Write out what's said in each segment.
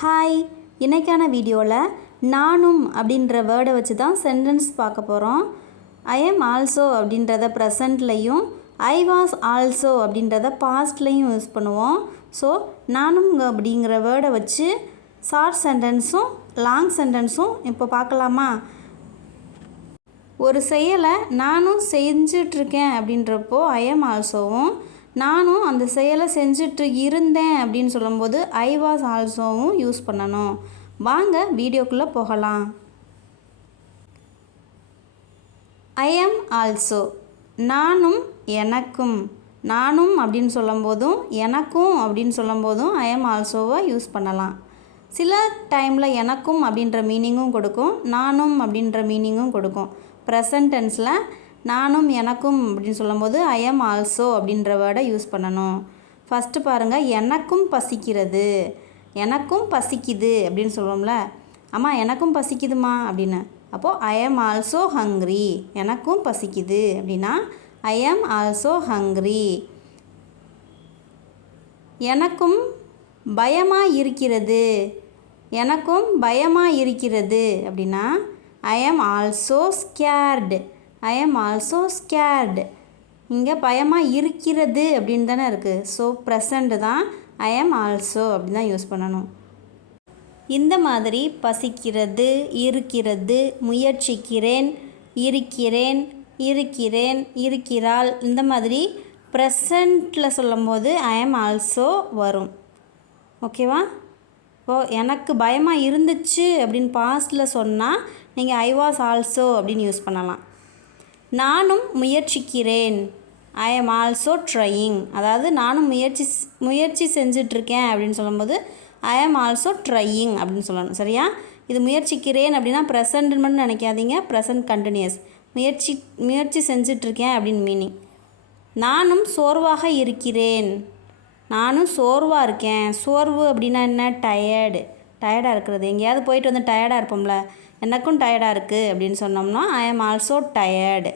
Hi, இன்றைக்கான வீடியோவில் நானும் அப்படின்ற வேர்டை வச்சு தான் சென்டென்ஸ் பார்க்க போகிறோம். ஐ எம் ஆல்சோ அப்படின்றத ப்ரெசண்ட்லையும், ஐ வாஸ் ஆல்சோ அப்படின்றத பாஸ்ட்லையும் யூஸ் பண்ணுவோம். ஸோ நானும் அப்படிங்கிற வேர்டை வச்சு ஷார்ட் சென்டென்ஸும் லாங் சென்டென்ஸும் இப்போ பார்க்கலாமா? ஒரு செயலை நானும் செஞ்சிட்ருக்கேன் அப்படின்றப்போ ஐ எம் ஆல்சோவும், நானும் அந்த செயலை செஞ்சுட்டு இருந்தேன் அப்படின்னு சொல்லும்போது ஐ வாஸ் ஆல்சோவும் யூஸ் பண்ணணும். வாங்க வீடியோக்குள்ளே போகலாம். ஐ எம் ஆல்சோ, நானும் எனக்கும், நானும் அப்படின்னு சொல்லும்போதும் எனக்கும் அப்படின்னு சொல்லும்போதும் ஐ எம் ஆல்சோவை யூஸ் பண்ணலாம். சில டைமில் எனக்கும் அப்படின்ற மீனிங்கும் கொடுக்கும், நானும் அப்படின்ற மீனிங்கும் கொடுக்கும். ப்ரெசன்ட் டென்ஸில் நானும் எனக்கும் அப்படின்னு சொல்லும்போது ஐ எம் ஆல்சோ அப்படின்ற வேர்டை யூஸ் பண்ணணும். ஃபஸ்ட்டு பாருங்கள், எனக்கும் பசிக்கிறது, எனக்கும் பசிக்குது அப்படின்னு சொல்லுவோம்ல, அம்மா எனக்கும் பசிக்குதுமா அப்படின்னு. அப்போது ஐ எம் ஆல்சோ ஹங்க்ரி, எனக்கும் பசிக்குது அப்படின்னா ஐ எம் ஆல்சோ ஹங்க்ரி. எனக்கும் பயமாக இருக்கிறது, எனக்கும் பயமாக இருக்கிறது அப்படின்னா ஐ am also scared, I am also scared. இங்கே பயமாக இருக்கிறது அப்படின்னு தானே இருக்குது. ஸோ ப்ரெசண்ட் தான் ஐ எம் ஆல்சோ அப்படின்னு தான் யூஸ் பண்ணணும். இந்த மாதிரி பசிக்கிறது, இருக்கிறது, முயற்சிக்கிறேன், இருக்கிறேன், இருக்கிறேன், இருக்கிறாள், இந்த மாதிரி ப்ரெசண்ட்டில் சொல்லும்போது ஐ எம் ஆல்சோ வரும். ஓகேவா? இப்போது எனக்கு பயமாக இருந்துச்சு அப்படின்னு பாஸ்டில் சொன்னால் நீங்கள் ஐ வாஸ் ஆல்சோ அப்படின்னு யூஸ் பண்ணலாம். நானும் முயற்சிக்கிறேன், ஐ எம் ஆல்சோ ட்ரையிங், அதாவது நானும் முயற்சி செஞ்சிட்ருக்கேன் அப்படின்னு சொல்லும்போது ஐ எம் ஆல்சோ ட்ரையிங் அப்படின்னு சொல்லணும். சரியா? இது முயற்சிக்கிறேன் அப்படின்னா ப்ரெசண்ட்னு மட்டும் நினைக்காதீங்க, ப்ரெசன்ட் கண்டினியூஸ். முயற்சி செஞ்சிட்ருக்கேன் அப்படின்னு மீனிங். நானும் சோர்வாக இருக்கிறேன், நானும் சோர்வாக இருக்கேன். சோர்வு அப்படின்னா என்ன? டயர்டாக இருக்கிறது. எங்கேயாவது போயிட்டு வந்து டயர்டாக இருப்போம்ல, எனக்கும் டயர்டாக இருக்குது அப்படின்னு சொன்னோம்னா ஐ எம் ஆல்சோ டயர்டு.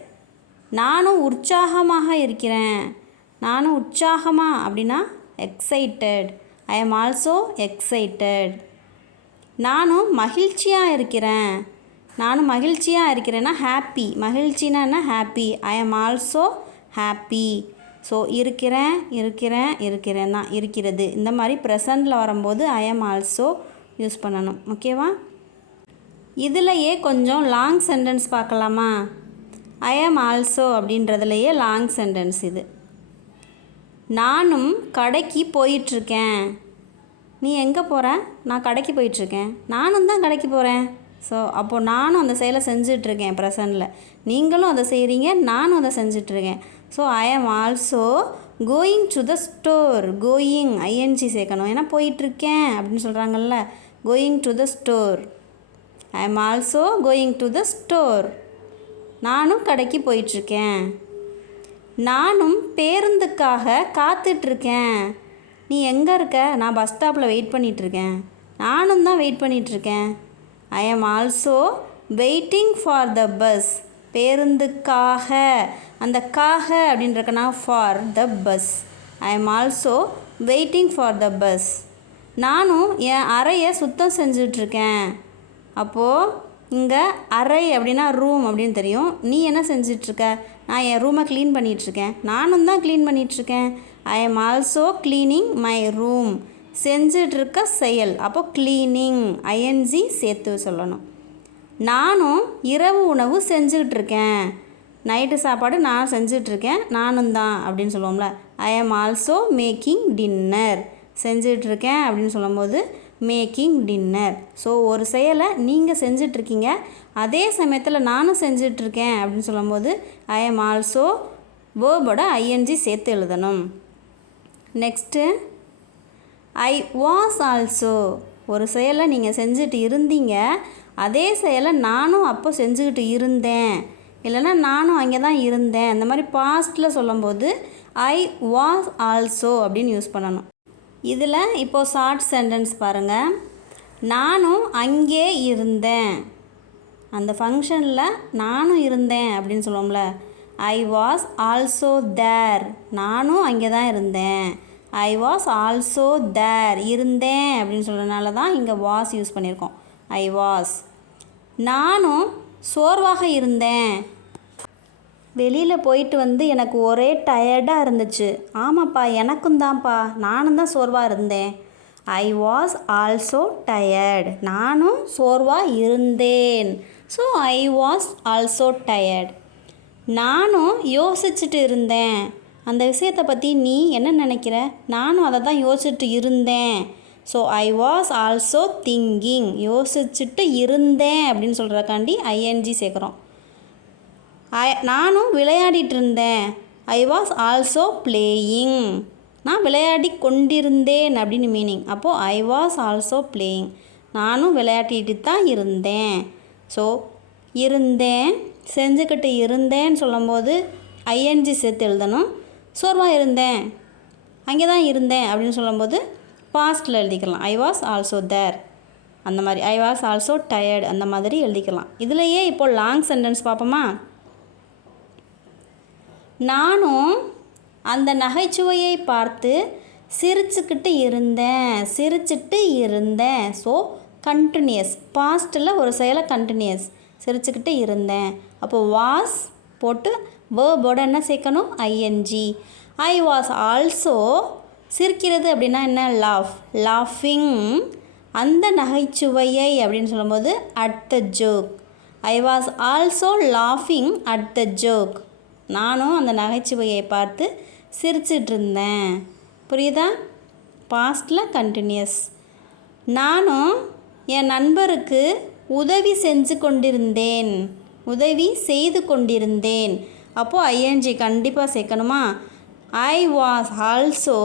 நானும் உற்சாகமாக இருக்கிறேன், நானும் உற்சாகமாக அப்படின்னா excited, I am also excited. நானும் மகிழ்ச்சியாக இருக்கிறேன், நானும் மகிழ்ச்சியாக இருக்கிறேன்னா ஹாப்பி, மகிழ்ச்சினா என்ன? Happy, I am also happy. So இருக்கிறேன், இருக்கிறேன் தான், இருக்கிறது. இந்த மாதிரி ப்ரெசண்டில் வரும்போது ஐ எம் ஆல்சோ யூஸ் பண்ணணும். ஓகேவா? இதிலையே கொஞ்சம் லாங் சென்டென்ஸ் பார்க்கலாமா? ஐ எம் ஆல்சோ அப்படின்றதுலையே லாங் சென்டென்ஸ் இது. நானும் கடைக்கு போயிட்டுருக்கேன், நீ எங்கே போகிற? நான் கடைக்கு போயிட்டுருக்கேன், நானும் தான் கடைக்கு போகிறேன். ஸோ அப்போது நானும் அந்த செயலை செஞ்சிட்ருக்கேன் ப்ரெசண்டில், நீங்களும் அதை செய்கிறீங்க, நானும் அதை செஞ்சிட்ருக்கேன். So I am also going to the store. Going I N G சேர்க்கணும், ஏன்னா போயிட்டுருக்கேன் அப்படின்னு சொல்கிறாங்கல்ல. Going to the store, I am also going to the store. நானும் கடைக்கு போயிட்டுருக்கேன். நானும் பேருந்துக்காக காத்துட்ருக்கேன், நீ எங்கே இருக்க? நான் பஸ் ஸ்டாப்பில் வெயிட் பண்ணிகிட்ருக்கேன், நானும் தான் வெயிட் பண்ணிகிட்ருக்கேன். I am also waiting for the bus. பேருந்துக்காக, அந்த காக அப்படின்றக்கனா for the bus. I am also waiting for the bus. நானும் என் அறையை சுத்தம் செஞ்சிட்ருக்கேன். அப்போது இங்கே அறை அப்படின்னா ரூம் அப்படின்னு தெரியும். நீ என்ன செஞ்சிட்ருக்க? நான் என் ரூமை க்ளீன் பண்ணிகிட்ருக்கேன், நானும் தான் க்ளீன் பண்ணிகிட்ருக்கேன். I am also cleaning my room. செஞ்சிட்ருக்க செயல், அப்போது க்ளீனிங் ஐஎன்ஜி சேர்த்து சொல்லணும். நானும் இரவு உணவு செஞ்சுக்கிட்ருக்கேன், நைட்டு சாப்பாடு நான் செஞ்சிட்ருக்கேன், நானும் தான் அப்படின்னு சொல்லுவோம்ல. I am also making dinner. செஞ்சிட்ருக்கேன் அப்படின்னு சொல்லும்போது மேக்கிங் டின்னர். ஸோ ஒரு செயலை நீங்கள் செஞ்சிட்ருக்கீங்க, அதே சமயத்தில் நானும் செஞ்சிட்ருக்கேன் அப்படின்னு சொல்லும்போது ஐ எம் ஆல்சோ வேர்போட ஐஎன்ஜி சேர்த்து எழுதணும். Next I was also. ஒரு செயலை நீங்கள் செஞ்சுட்டு இருந்தீங்க, அதே செயலை நானும் அப்போ செஞ்சுக்கிட்டு இருந்தேன், இல்லைன்னா நானும் அங்கே தான் இருந்தேன், இந்த மாதிரி பாஸ்ட்டில் சொல்லும்போது ஐ வாஸ் ஆல்சோ அப்படின்னு யூஸ் பண்ணணும். இதில் இப்போது ஷார்ட் சென்டென்ஸ் பாருங்கள். நானும் அங்கே இருந்தேன், அந்த ஃபங்க்ஷனில் நானும் இருந்தேன் அப்படின்னு சொல்லுவோம்ல. ஐ வாஸ் ஆல்சோ தேர், நானும் அங்கே தான் இருந்தேன். ஐ வாஸ் ஆல்சோ தேர், இருந்தேன் அப்படின்னு சொல்கிறதுனால தான் இங்கே வாஸ் யூஸ் பண்ணியிருக்கோம். I was. நானும் சோர்வாக இருந்தேன். வெளியில் போயிட்டு வந்து எனக்கு ஒரே டயர்டாக இருந்துச்சு. ஆமாப்பா, எனக்கும் தான்ப்பா, நானும் தான் சோர்வாக இருந்தேன். ஐ வாஸ் ஆல்சோ டயர்ட், நானும் சோர்வாக இருந்தேன். So I was also tired. நானும் யோசிச்சுட்டு இருந்தேன். அந்த விஷயத்தை பற்றி நீ என்ன நினைக்கிற? நானும் அதை தான் யோசிச்சுட்டு இருந்தேன். So I was also thinking, யோசிச்சுட்டு இருந்தேன் அப்படின்னு சொல்கிறக்காண்டி ஐஎன்ஜி சேர்க்குறோம். நானும் விளையாடிட்டு இருந்தேன். ஐ வாஸ் ஆல்சோ பிளேயிங், நான் விளையாடி கொண்டிருந்தேன் அப்படின்னு மீனிங். அப்போது ஐ வாஸ் ஆல்சோ பிளேயிங், நானும் விளையாடிட்டு தான் இருந்தேன். ஸோ இருந்தேன், செஞ்சுக்கிட்டு இருந்தேன்னு சொல்லும்போது ஐஎன்ஜி சேர்த்து எழுதணும். சோர்வாக இருந்தேன், அங்கே தான் இருந்தேன் அப்படின்னு சொல்லும்போது பாஸ்ட்டில் எழுதிக்கலாம். ஐ வாஸ் ஆல்சோ தேர், அந்த மாதிரி. ஐ வாஸ் ஆல்சோ டயர்ட், அந்த மாதிரி எழுதிக்கலாம். இதுலேயே இப்போது லாங் சென்டென்ஸ் பார்ப்போமா? நானும் அந்த நகைச்சுவையை பார்த்து சிரிச்சுக்கிட்டு இருந்தேன். ஸோ கண்டினியூஸ், பாஸ்ட்டில் ஒரு செயலை கண்டினியூஸ், சிரிச்சுக்கிட்டு இருந்தேன். அப்போது வாஸ் போட்டு வேர்போட என்ன சேர்க்கணும்? ஐஎன்ஜி. ஐ வாஸ் ஆல்சோ, சிரிக்கிறது அப்படின்னா என்ன? லாஃபிங், அந்த நகைச்சுவையை அப்படின்னு சொல்லும்போது at the joke. I was also லாஃபிங் அட் த ஜோக், நானும் அந்த நகைச்சுவையை பார்த்து சிரிச்சிட்டு இருந்தேன். புரியுதா? பாஸ்ட்டில் கண்டினியூஸ். நானும் என் நண்பருக்கு உதவி செய்து கொண்டிருந்தேன். அப்போது ஐஎன்ஜி கண்டிப்பாக சேர்க்கணுமா? ஐ வாஸ் ஆல்சோ,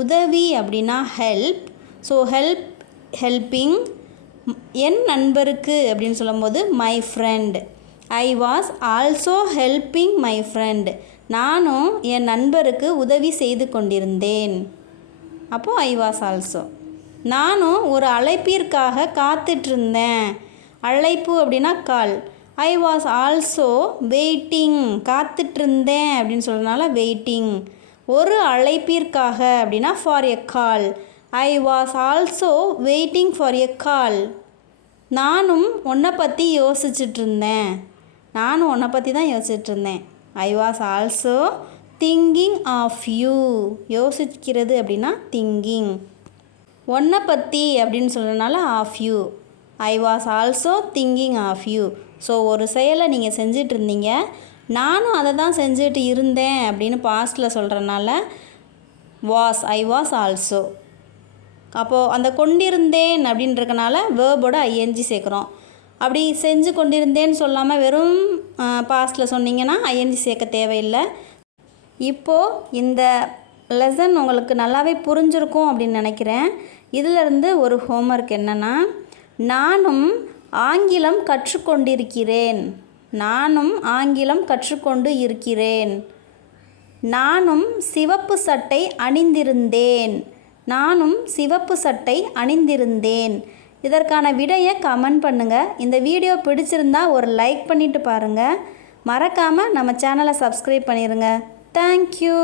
உதவி அப்படின்னா ஹெல்ப். ஸோ ஹெல்பிங் என் நண்பருக்கு அப்படின்னு சொல்லும்போது my friend. I was also helping my friend, நானும் என் நண்பருக்கு உதவி செய்து கொண்டிருந்தேன். அப்போது ஐ வாஸ் ஆல்சோ. நானும் ஒரு அழைப்பிற்காக காத்துட்ருந்தேன். அழைப்பு அப்படின்னா call. I was also waiting, காத்துட்ருந்தேன் அப்படின்னு சொல்கிறதுனால வெயிட்டிங். ஒரு அழைப்பிற்காக அப்படின்னா for a call. I was also waiting for a call. நானும் உன்னை பற்றி யோசிச்சுட்ருந்தேன். நானும் உன்னை பற்றி தான் யோசிச்சுட்ருந்தேன். I was also thinking of you, யோசிக்கிறது அப்படின்னா திங்கிங். உன்னை பற்றி அப்படின்னு சொல்கிறதுனால of you. I was also thinking of you. So ஒரு செயலை நீங்கள் செஞ்சிட்டு இருந்தீங்க, நானும் அதை தான் செஞ்சுட்டு இருந்தேன் அப்படின்னு பாஸ்ட்டில் சொல்கிறனால வாஸ், ஐ வாஸ் ஆல்சோ. அப்போது அந்த கொண்டிருந்தேன் அப்படின்றதுனால வேர்போட ஐஎன்ஜி சேர்க்குறோம். அப்படி செஞ்சு கொண்டிருந்தேன்னு சொல்லாமல் வெறும் பாஸ்ட்டில் சொன்னீங்கன்னா ஐஎன்ஜி சேர்க்க தேவையில்லை. இப்போது இந்த லெசன் உங்களுக்கு நல்லாவே புரிஞ்சிருக்கும் அப்படின்னு நினைக்கிறேன். இதிலிருந்து ஒரு ஹோம்ஒர்க் என்னென்னா, நானும் ஆங்கிலம் கற்றுக்கொண்டிருக்கிறேன். நானும் சிவப்பு சட்டை அணிந்திருந்தேன். இதற்கான விடையை கமெண்ட் பண்ணுங்கள். இந்த வீடியோ பிடிச்சிருந்தா ஒரு லைக் பண்ணிவிட்டு பாருங்கள். மறக்காமல் நம்ம சேனலை சப்ஸ்கிரைப் பண்ணிடுங்க. தேங்க்யூ.